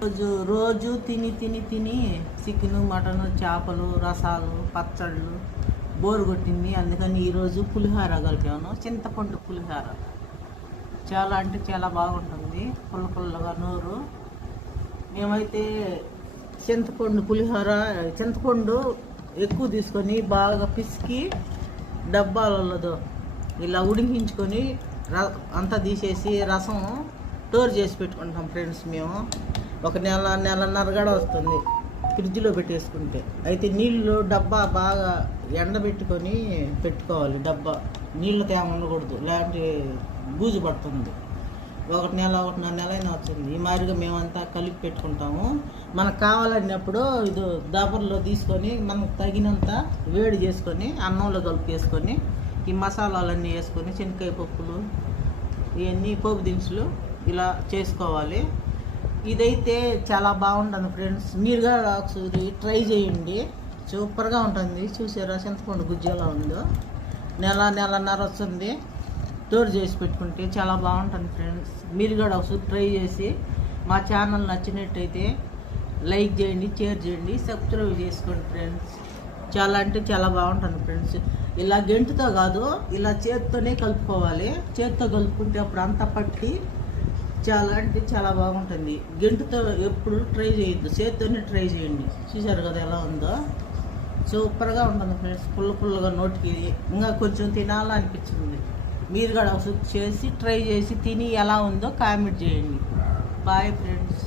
రోజు తిని తిని తిని చికెను మటను చేపలు రసాలు పచ్చళ్ళు బోరు కొట్టింది. అందుకని ఈరోజు పులిహోర కలిపాను, చింతపండు పులిహోర. చాలా అంటే చాలా బాగుంటుంది, పుల్ల పుల్లగా నోరు. మేమైతే చింతపండు ఎక్కువ తీసుకొని బాగా పిసికి డబ్బాలలో ఇలా ఉడికించుకొని అంతా తీసేసి రసం స్టోర్ చేసి పెట్టుకుంటాం ఫ్రెండ్స్. మేము ఒక నెలన్నర కూడా వస్తుంది ఫ్రిడ్జ్లో పెట్టేసుకుంటే. అయితే నీళ్ళు డబ్బా బాగా ఎండబెట్టుకొని పెట్టుకోవాలి. డబ్బా నీళ్ళు తేమ ఉండకూడదు, లేదంటే బూజు పడుతుంది. ఒకటిన్నర నెల అయినా వచ్చింది. ఈ మాదిరిగా మేమంతా కలిపి పెట్టుకుంటాము. మనకు కావాలన్నప్పుడు ఇది దాబర్లో తీసుకొని మనకు తగినంత వేడి చేసుకొని అన్నంలో కలిపేసుకొని ఈ మసాలాలన్నీ వేసుకొని శనక్కాయ పప్పులు ఇవన్నీ పోపు దినుసులు ఇలా చేసుకోవాలి. ఇదైతే చాలా బాగుంటుంది ఫ్రెండ్స్. మీరుగా ఒకసారి ట్రై చేయండి, సూపర్గా ఉంటుంది. చూసారా చింతపండు గుజ్జు ఎలా ఉందో? నెలన్నర వస్తుంది స్టోర్ చేసి పెట్టుకుంటే చాలా బాగుంటుంది ఫ్రెండ్స్. మీరు కూడా ఒకసారి ట్రై చేసి మా ఛానల్ నచ్చినట్టయితే లైక్ చేయండి, షేర్ చేయండి, సబ్స్క్రైబ్ చేసుకోండి ఫ్రెండ్స్. చాలా అంటే చాలా బాగుంటుంది ఫ్రెండ్స్. ఇలా గెంటుతో కాదు, ఇలా చేతితోనే కలుపుకోవాలి. చేతితో కలుపుకుంటే అప్పుడు అంతా పట్టి చాలా అంటే చాలా బాగుంటుంది. గెంటుతో ఎప్పుడు ట్రై చేయొద్దు, చేతితోనే ట్రై చేయండి. చూసారు కదా ఎలా ఉందో? సూపర్గా ఉంటుంది ఫ్రెండ్స్. పుల్లగా నోటికి ఇంకా కొంచెం తినాలనిపించింది. మీరు కూడా చేసి ట్రై చేసి తిని ఎలా ఉందో కామెంట్ చేయండి. Bye friends.